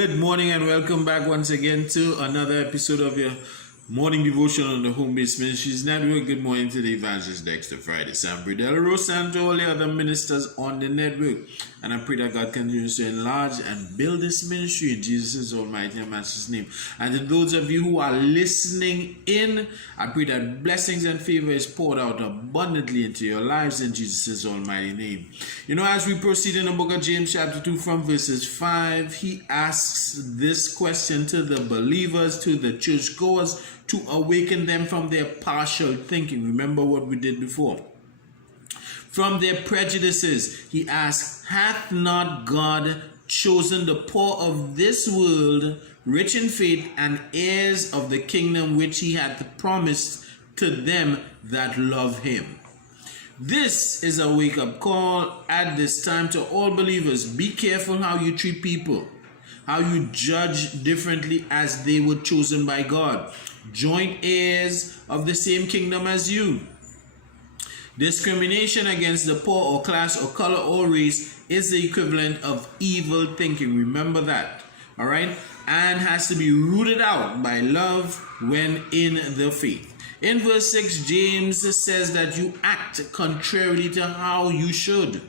Good morning and welcome back once again to another episode of your morning devotion on the Home Based Ministries Network. Good morning to the Evangelist Dexter Friday, Sam Bridell, Rosa, and to all the other ministers on the network. And I pray that God continues to enlarge and build this ministry in Jesus' almighty and matchless name. And to those of you who are listening in, I pray that blessings and favor is poured out abundantly into your lives in Jesus' almighty name. You know, as we proceed in the book of James chapter 2 from verses 5, he asks this question to the believers, to the churchgoers, to awaken them from their partial thinking. Remember what we did before. From their prejudices, he asks, hath not God chosen the poor of this world, rich in faith, and heirs of the kingdom which he hath promised to them that love him? This is a wake-up call at this time to all believers. Be careful how you treat people, how you judge differently as they were chosen by God, joint heirs of the same kingdom as you. Discrimination against the poor or class or color or race is the equivalent of evil thinking. Remember that. All right? And has to be rooted out by love when in the faith. In verse 6, James says that you act contrarily to how you should.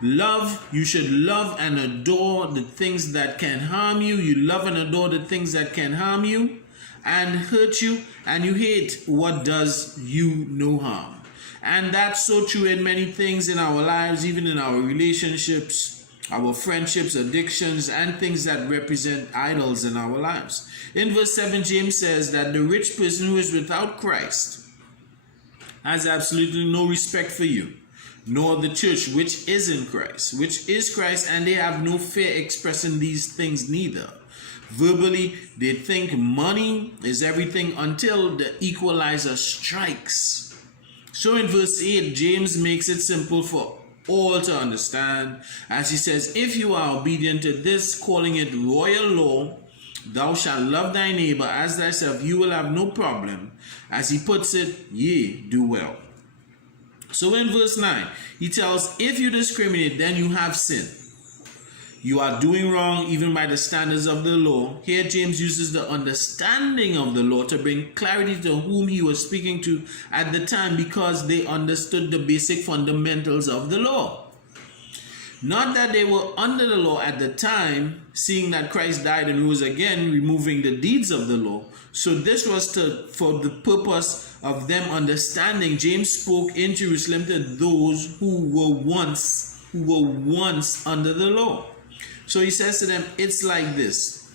You should love and adore the things that can harm you. You love and adore the things that can harm you and hurt you, and you hate what does you no harm. And that's so true in many things in our lives, even in our relationships, our friendships, addictions, and things that represent idols in our lives. In verse 7, James says that the rich person who is without Christ has absolutely no respect for you, nor the church which is in Christ, which is Christ, and they have no fear expressing these things neither. Verbally, they think money is everything until the equalizer strikes. So in verse 8, James makes it simple for all to understand, as he says, if you are obedient to this, calling it royal law, thou shalt love thy neighbor as thyself, you will have no problem. As he puts it, ye do well. So in verse 9, he tells, if you discriminate, then you have sinned. You are doing wrong even by the standards of the law. Here James uses the understanding of the law to bring clarity to whom he was speaking to at the time, because they understood the basic fundamentals of the law. Not that they were under the law at the time, seeing that Christ died and rose again, removing the deeds of the law. So this was for the purpose of them understanding. James spoke in Jerusalem to those who were once under the law. So he says to them, it's like this.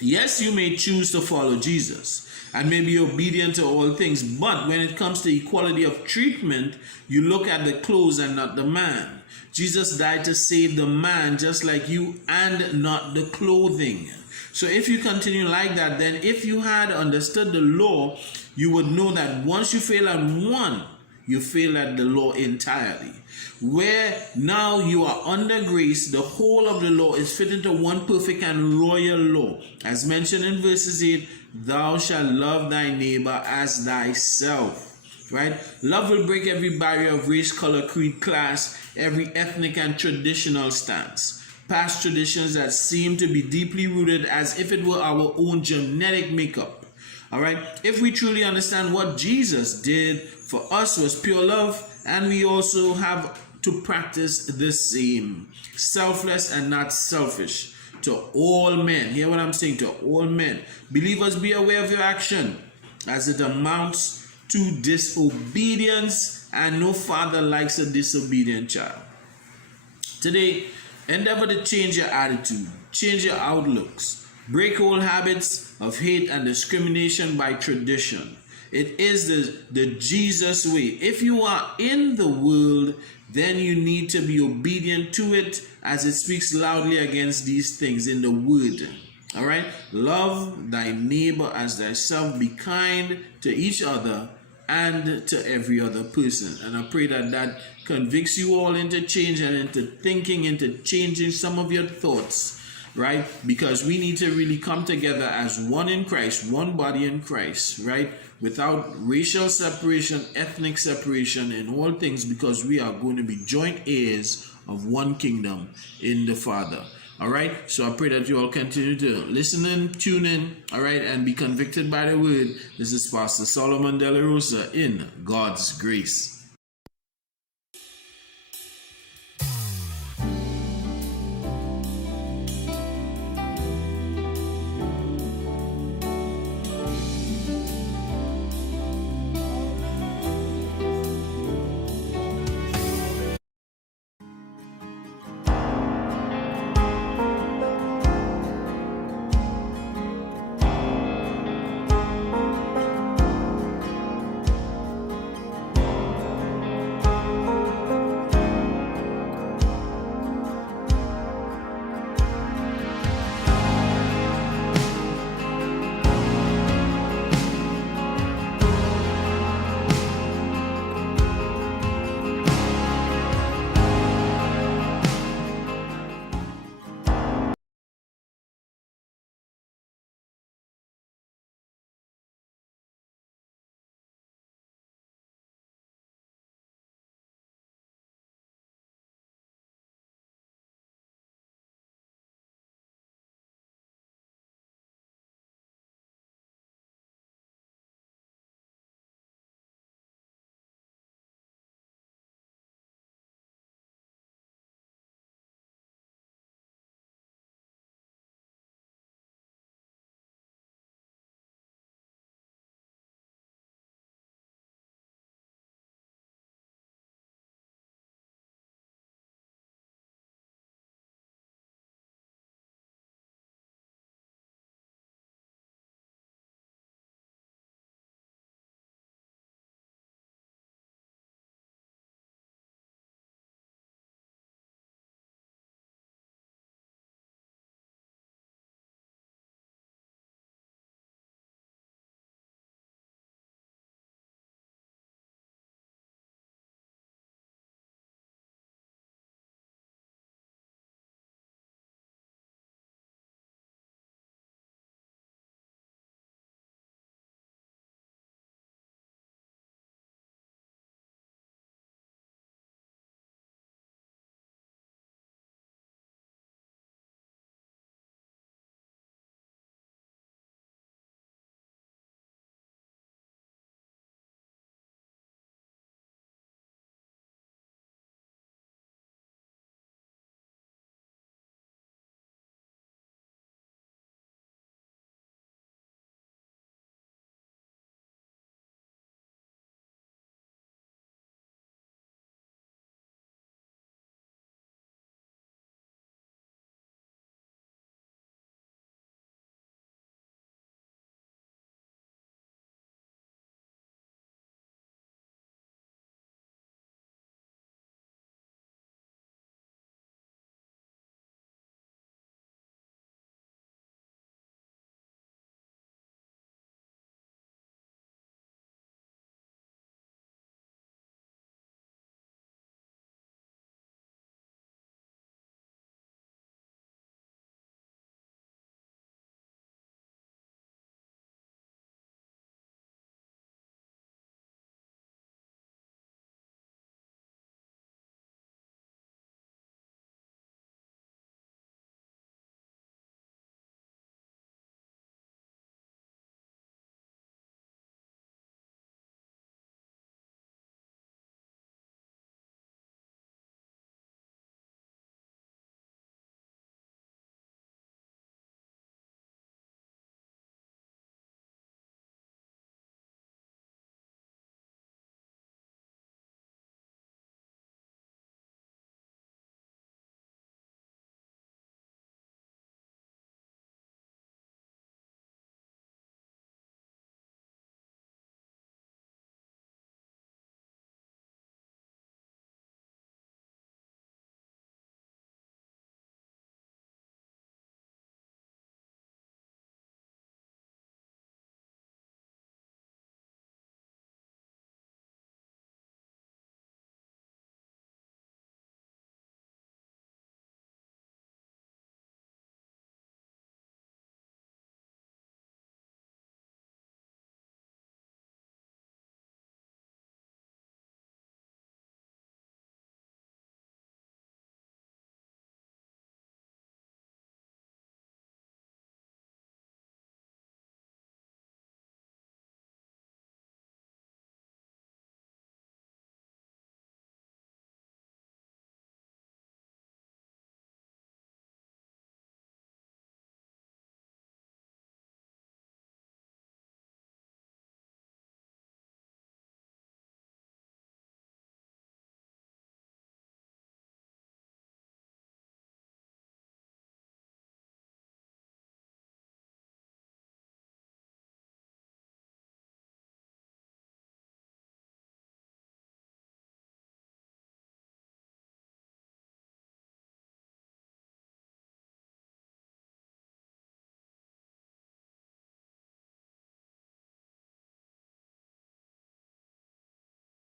Yes, you may choose to follow Jesus and may be obedient to all things, but when it comes to equality of treatment, you look at the clothes and not the man. Jesus died to save the man just like you, and not the clothing. So if you continue like that, then if you had understood the law, you would know that once you fail at one, you fail at the law entirely. Where now you are under grace, the whole of the law is fit into one perfect and royal law. As mentioned in verses 8, thou shalt love thy neighbor as thyself. Right? Love will break every barrier of race, color, creed, class, every ethnic and traditional stance. Past traditions that seem to be deeply rooted as if it were our own genetic makeup. All right? If we truly understand what Jesus did for us was pure love, and we also have to practice the same. Selfless and not selfish. To all men. Hear what I'm saying? To all men. Believers, be aware of your action, as it amounts to disobedience, and no father likes a disobedient child. Today, endeavor to change your attitude, change your outlooks, break old habits of hate and discrimination by tradition. It is the Jesus way. If you are in the world, then you need to be obedient to it, as it speaks loudly against these things in the word. All right? Love thy neighbor as thyself. Be kind to each other and to every other person. And I pray that that convicts you all into change and into thinking, into changing some of your thoughts, right? Because we need to really come together as one in Christ, one body in Christ, right? Without racial separation, ethnic separation, and all things, because we are going to be joint heirs of one kingdom in the Father. All right. So I pray that you all continue to listen and tune in. All right. And be convicted by the word. This is Pastor Solomon De La Rosa in God's grace.